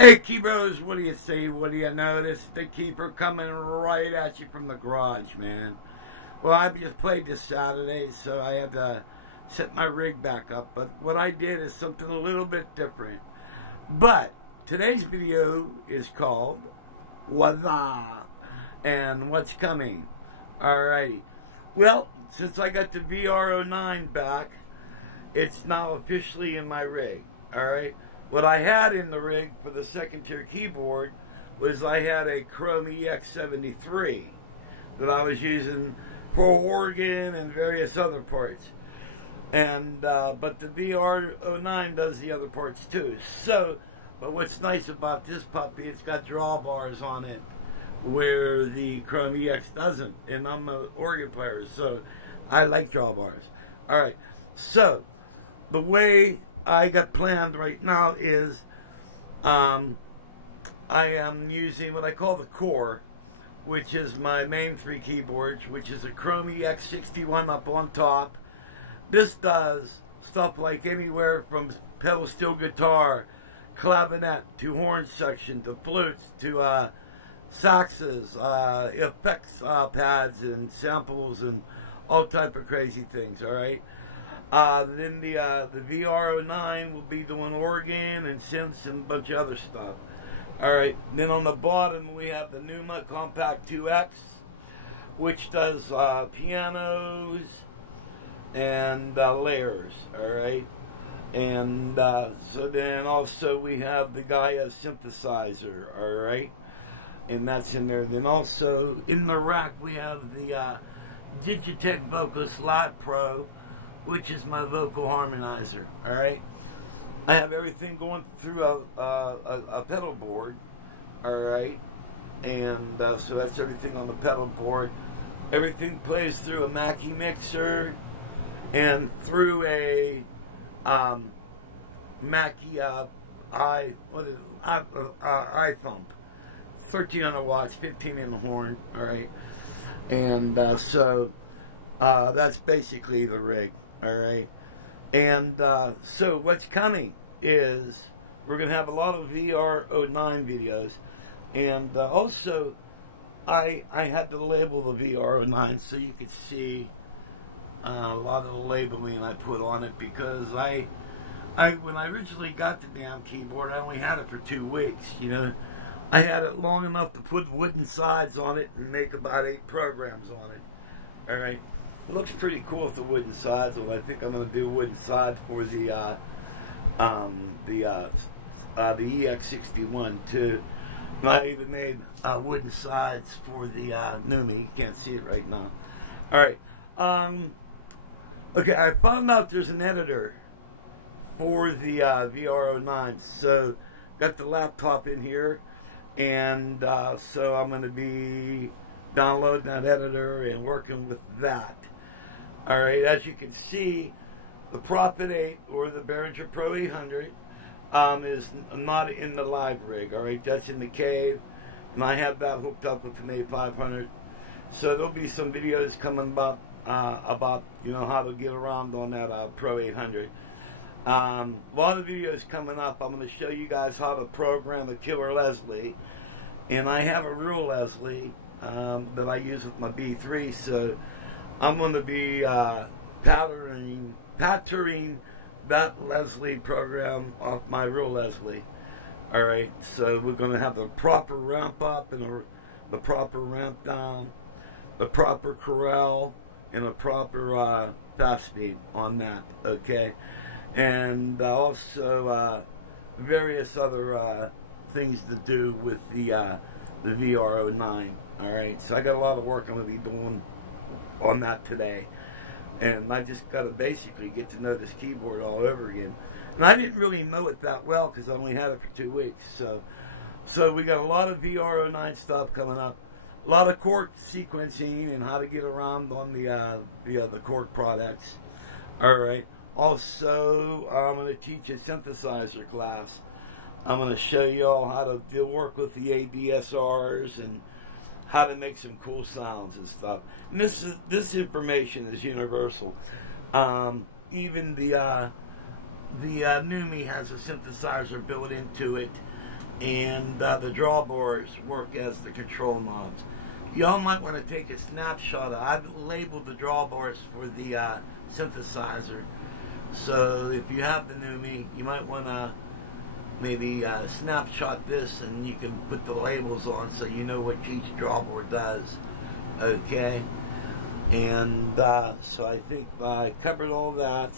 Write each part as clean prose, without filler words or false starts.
Hey, Keepers, what do you see? What do you notice? The Keeper coming right at you from the garage, man. Well, I just played this Saturday, so I had to set my rig back up. But what I did is something a little bit different. But today's video is called Wada and What's Coming. Alrighty. Well, since I got the VR09 back, it's now officially in my rig. Alright. What I had in the rig for the second tier keyboard was I had a Chrome EX73 that I was using for organ and various other parts. And but the VR09 does the other parts too. So, but what's nice about this puppy, it's got drawbars on it where the Chrome EX doesn't. And I'm an organ player, so I like drawbars. Alright, so the way I got planned right now is I am using what I call the core, which is my main three keyboards, which is a Chrome EX61 up on top. This does stuff like anywhere from pedal steel guitar, clavinet, to horn section, to flutes, to saxes, effects pads and samples and all type of crazy things, alright? Then the VR09 will be doing organ and synths and a bunch of other stuff. Alright, then on the bottom we have the Numa Compact 2X, which does pianos and layers, alright? And so then also we have the Gaia synthesizer, alright? And that's in there. Then also in the rack we have the Digitech Vocus Lite Pro, which is my vocal harmonizer, alright? I have everything going through a pedal board, alright? And so that's everything on the pedal board. Everything plays through a Mackie mixer and through a Mackie iThump. 1300 watts, 15 in the horn, alright? And so that's basically the rig. Alright, and so what's coming is we're going to have a lot of VR09 videos, and also I had to label the VR09 so you could see a lot of the labeling I put on it, because when I originally got the damn keyboard, I only had it for 2 weeks, you know. I had it long enough to put wooden sides on it and make about 8 programs on it, alright. It looks pretty cool with the wooden sides, although I think I'm going to do wooden sides for the EX61 too. And I even made wooden sides for the Numa. You can't see it right now. Alright. Okay, I found out there's an editor for the VR09. So, got the laptop in here. And so I'm going to be downloading that editor and working with that. Alright, as you can see, the Prophet 8 or the Behringer Pro 800 is not in the live rig. Alright, that's in the cave, and I have that hooked up with an A500. So there'll be some videos coming about you know, how to get around on that Pro 800. A lot of videos coming up. I'm going to show you guys how to program a Killer Leslie, and I have a real Leslie that I use with my B3, so I'm going to be patterning that Leslie program off my real Leslie. Alright, so we're going to have the proper ramp up and the proper ramp down, the proper corral, and a proper fast speed on that, okay? And also various other things to do with the VR09. Alright, so I got a lot of work I'm going to be doing on that today, and I just got to basically get to know this keyboard all over again. And I didn't really know it that well because I only had it for 2 weeks. So we got a lot of VR09 stuff coming up, a lot of Korg sequencing and how to get around on the Korg products. All right. Also, I'm going to teach a synthesizer class. I'm going to show you all how to work with the ADSRs and how to make some cool sounds and stuff. And this information is universal. Even the Numa has a synthesizer built into it, and the drawbars work as the control knobs. Y'all might want to take a snapshot. I've labeled the drawbars for the synthesizer, so if you have the NUMMI, you might want to maybe snapshot this, and you can put the labels on so you know what each drawbar does. Okay, and so I think I covered all that.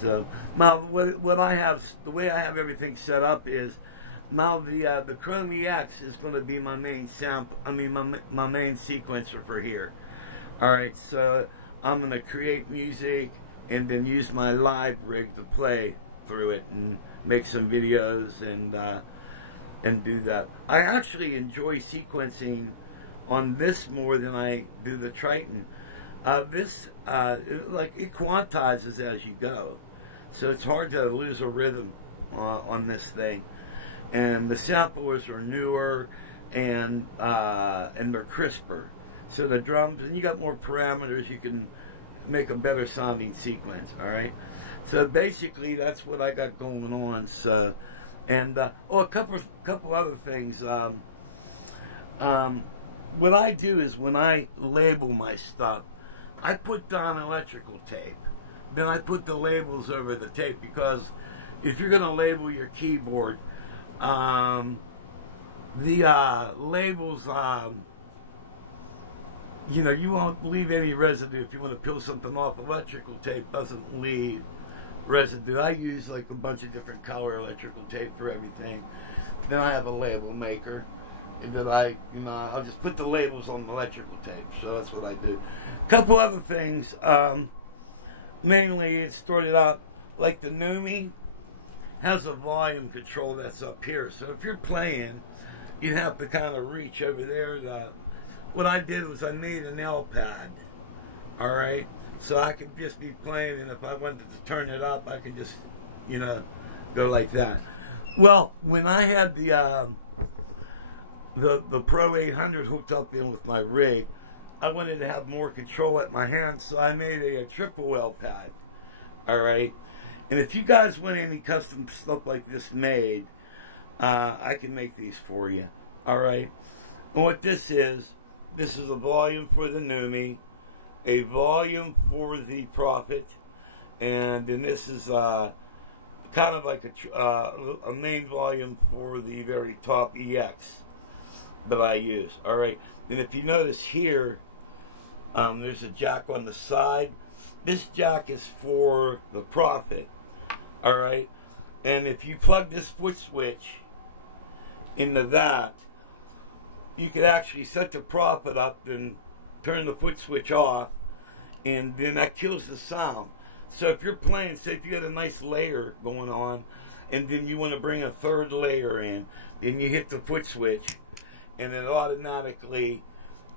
So now what I have, the way I have everything set up is now the Chrome EX is going to be my main sample. I mean my main sequencer for here. All right, so I'm going to create music and then use my live rig to play through it and make some videos and do that. I actually enjoy sequencing on this more than I do the Triton. It quantizes as you go, so it's hard to lose a rhythm on this thing. And the samplers are newer and they're crisper. So the drums, and you got more parameters, you can make a better sounding sequence. All right. So basically, that's what I got going on. So, and a couple other things. What I do is when I label my stuff, I put down electrical tape. Then I put the labels over the tape, because if you're going to label your keyboard, the labels, you know, you won't leave any residue. If you want to peel something off, electrical tape doesn't leave residue. I use like a bunch of different color electrical tape for everything. Then I have a label maker, and then I'll just put the labels on the electrical tape. So that's what I do. A couple other things. Mainly, it started out like the NUMMI has a volume control that's up here. So if you're playing, you have to kind of reach over there. What I did was I made an L pad. All right, so I could just be playing, and if I wanted to turn it up, I could just, you know, go like that. Well, when I had the Pro 800 hooked up in with my rig, I wanted to have more control at my hand, so I made a triple L pad. All right, and if you guys want any custom stuff like this made, I can make these for you. All right, and what this is a volume for the NUMMI, a volume for the Prophet, and then this is kind of like a main volume for the very top EX that I use. All right, and if you notice here, there's a jack on the side. This jack is for the Prophet. All right, and if you plug this foot switch into that, you could actually set the Prophet up and turn the foot switch off, and then that kills the sound. So if you're playing, say if you got a nice layer going on, and then you want to bring a third layer in, then you hit the foot switch, and it automatically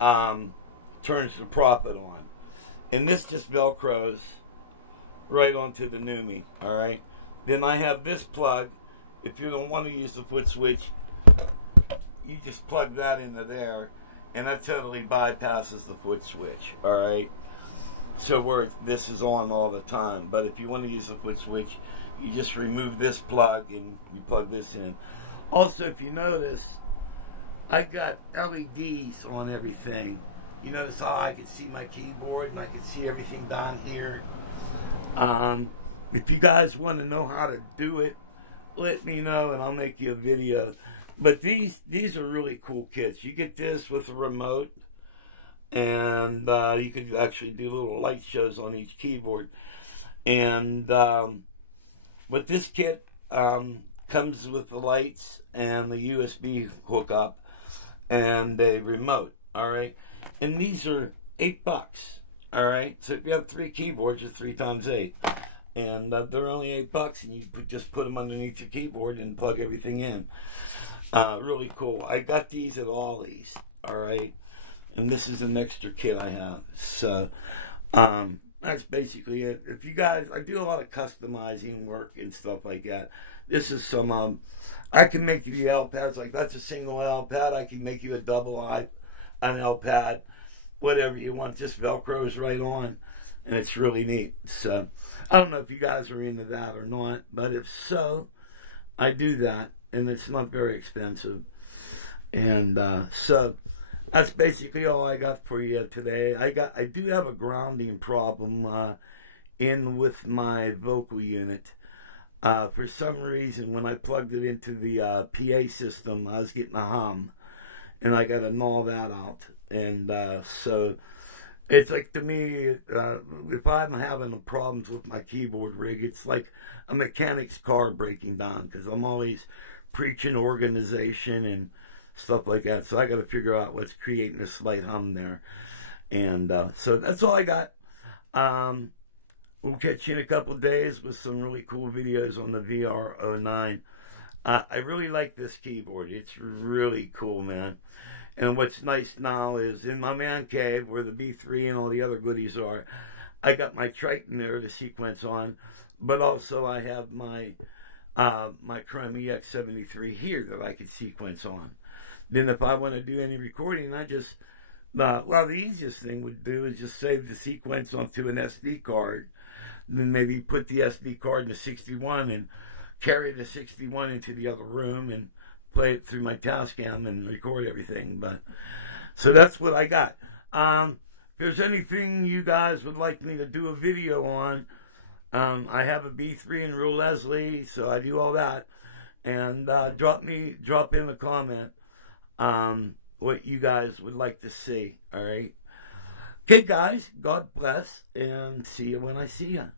turns the Prophet on. And this just Velcros right onto the NUMMI, all right? Then I have this plug. If you don't want to use the foot switch, you just plug that into there, and that totally bypasses the foot switch, all right? So this is on all the time. But if you want to use the foot switch, you just remove this plug and you plug this in. Also, if you notice, I got LEDs on everything. You notice how I can see my keyboard and I can see everything down here. If you guys want to know how to do it, let me know and I'll make you a video. But these are really cool kits. You get this with a remote, and you could actually do little light shows on each keyboard. And with this kit, comes with the lights and the USB hookup and a remote. All right, and these are $8. All right, so if you have 3 keyboards, it's 3 times 8, and they're only $8, and you just put them underneath your keyboard and plug everything in. Really cool. I got these at Ollie's. All right, and this is an extra kit I have. So that's basically it. If you guys, I do a lot of customizing work and stuff like that. This is some, I can make you the L pads, like that's a single L pad. I can make you a double an L pad, whatever you want. Just Velcros right on, and it's really neat. So I don't know if you guys are into that or not, but if so, I do that, and it's not very expensive. And so that's basically all I got for you today. I do have a grounding problem in with my vocal unit. For some reason, when I plugged it into the PA system, I was getting a hum, and I got to gnaw that out. And so it's like, to me, if I'm having problems with my keyboard rig, it's like a mechanic's car breaking down, because I'm always preaching organization and stuff like that. So I got to figure out what's creating a slight hum there. And so that's all I got. We'll catch you in a couple days with some really cool videos on the VR09. I really like this keyboard. It's really cool, man. And what's nice now is in my man cave, where the B3 and all the other goodies are, I got my Triton there to sequence on, but also I have my my Chrome EX73 here that I could sequence on. Then if I want to do any recording, I just, well, the easiest thing would do is just save the sequence onto an SD card, then maybe put the SD card in the 61 and carry the 61 into the other room and play it through my Tascam and record everything. But so that's what I got. If there's anything you guys would like me to do a video on, I have a B3 and Real Leslie, so I do all that. And drop in a comment what you guys would like to see. All right. Okay, guys. God bless, and see you when I see you.